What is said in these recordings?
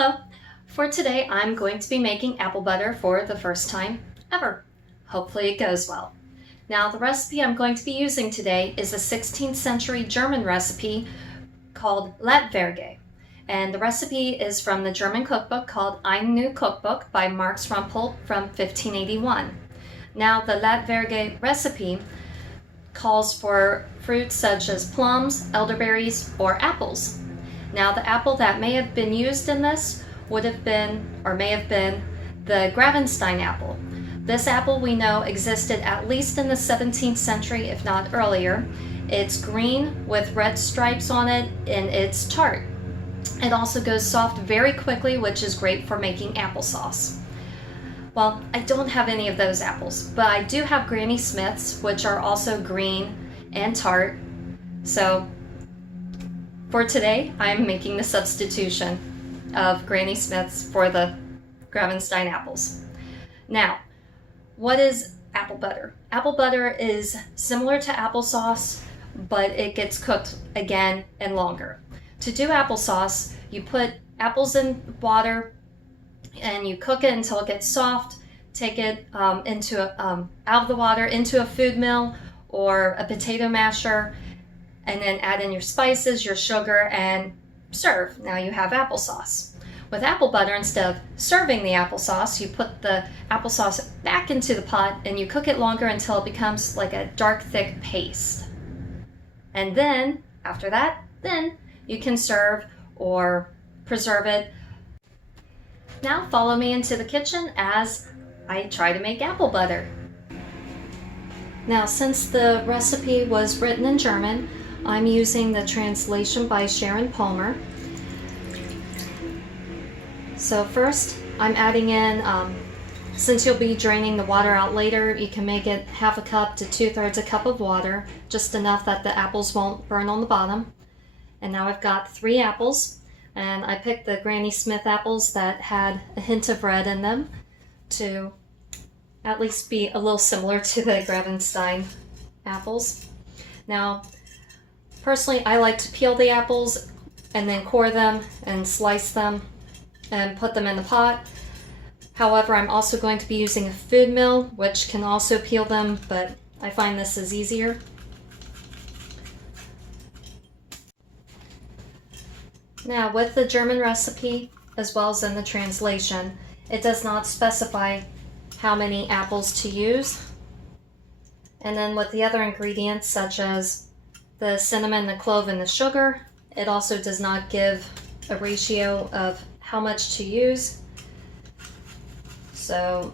Hello! For today I'm going to be making apple butter for the first time ever. Hopefully it goes well. Now the recipe I'm going to be using today is a 16th century German recipe called Latwerge. And the recipe is from the German cookbook called Ein New Cookbook by Marx Rumpolt from 1581. Now the Latwerge recipe calls for fruits such as plums, elderberries, or apples. Now the apple that may have been used in this would have been, or may have been, the Gravenstein apple. This apple we know existed at least in the 17th century, if not earlier. It's green with red stripes on it and it's tart. It also goes soft very quickly, which is great for making applesauce. Well, I don't have any of those apples, but I do have Granny Smiths, which are also green and tart. So for today, I'm making the substitution of Granny Smiths for the Gravenstein apples. Now, what is apple butter? Apple butter is similar to applesauce, but it gets cooked again and longer. To do applesauce, you put apples in water and you cook it until it gets soft. Take it out of the water into a food mill or a potato masher, and then add in your spices, your sugar, and serve. Now you have applesauce. With apple butter, instead of serving the applesauce, you put the applesauce back into the pot and you cook it longer until it becomes like a dark, thick paste. And then, after that, then you can serve or preserve it. Now follow me into the kitchen as I try to make apple butter. Now, since the recipe was written in German, I'm using the translation by Sharon Palmer. So first, I'm adding in, since you'll be draining the water out later, you can make it 1/2 cup to 2/3 a cup of water, just enough that the apples won't burn on the bottom. And now I've got 3 apples, and I picked the Granny Smith apples that had a hint of red in them to at least be a little similar to the Gravenstein apples. Now, personally, I like to peel the apples and then core them and slice them and put them in the pot. However, I'm also going to be using a food mill, which can also peel them, but I find this is easier. Now, with the German recipe, as well as in the translation, it does not specify how many apples to use. And then with the other ingredients, such as the cinnamon, the clove, and the sugar, it also does not give a ratio of how much to use. So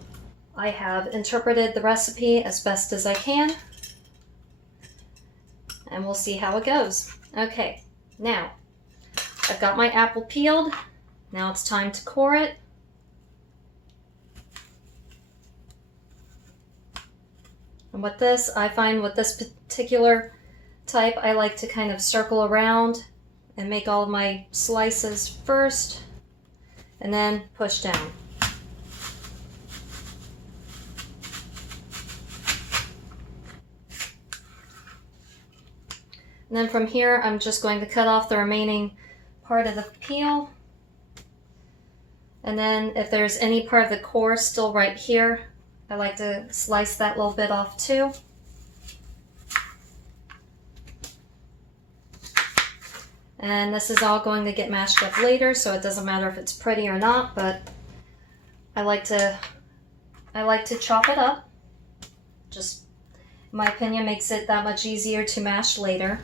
I have interpreted the recipe as best as I can, and we'll see how it goes. Okay, now I've got my apple peeled. Now it's time to core it. And with this, I find with this particular type, I like to kind of circle around and make all of my slices first, and then push down. And then from here, I'm just going to cut off the remaining part of the peel. And then if there's any part of the core still right here, I like to slice that little bit off too. And this is all going to get mashed up later, so it doesn't matter if it's pretty or not, but I like to chop it up. Just, in my opinion, makes it that much easier to mash later.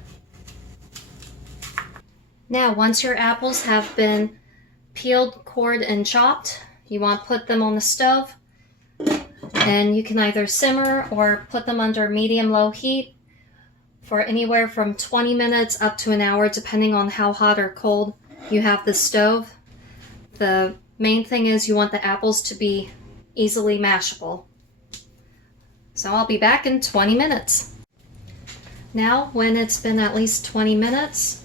Now, once your apples have been peeled, cored, and chopped, you want to put them on the stove. And you can either simmer or put them under medium-low heat for anywhere from 20 minutes up to an hour, depending on how hot or cold you have the stove. The main thing is you want the apples to be easily mashable. So I'll be back in 20 minutes. Now, when it's been at least 20 minutes,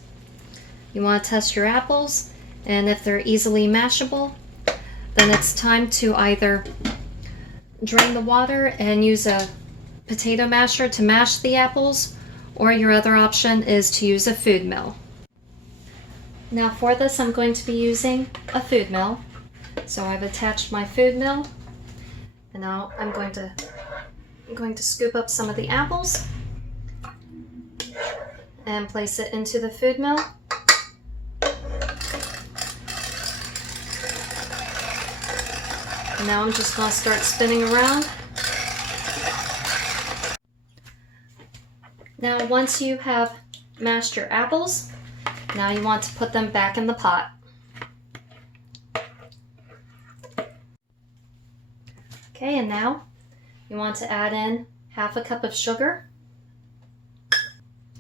you want to test your apples, and if they're easily mashable, then it's time to either drain the water and use a potato masher to mash the apples, or your other option is to use a food mill. Now for this, I'm going to be using a food mill. So I've attached my food mill, and now I'm going to scoop up some of the apples and place it into the food mill. And now I'm just going to start spinning around. Now once you have mashed your apples, now you want to put them back in the pot. Okay, and now you want to add in half a cup of sugar,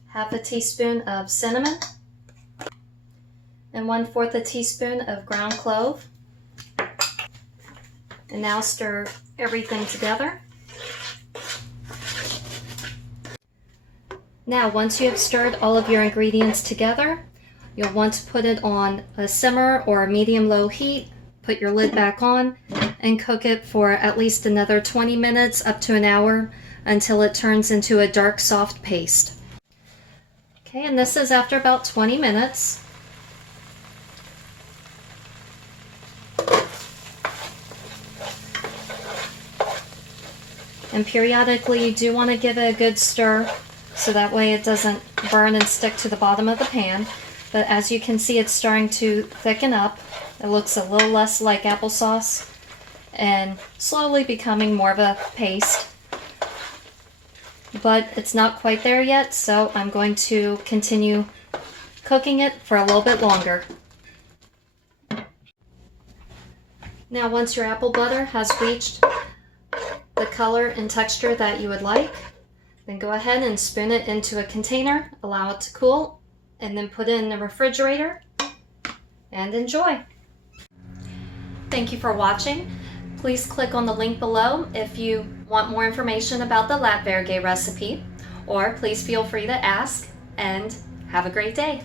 half a teaspoon of cinnamon, and 1/4 teaspoon of ground clove. And now stir everything together. Now, once you have stirred all of your ingredients together, you'll want to put it on a simmer or a medium-low heat, put your lid back on, and cook it for at least another 20 minutes up to an hour until it turns into a dark, soft paste. Okay, and this is after about 20 minutes. And periodically you do want to give it a good stir so that way it doesn't burn and stick to the bottom of the pan. But as you can see, it's starting to thicken up. It looks a little less like applesauce and slowly becoming more of a paste. But it's not quite there yet, so I'm going to continue cooking it for a little bit longer. Now once your apple butter has reached the color and texture that you would like, then go ahead and spoon it into a container, allow it to cool, and then put it in the refrigerator and enjoy. Thank you for watching. Please click on the link below if you want more information about the Latwerge recipe, or please feel free to ask, and have a great day.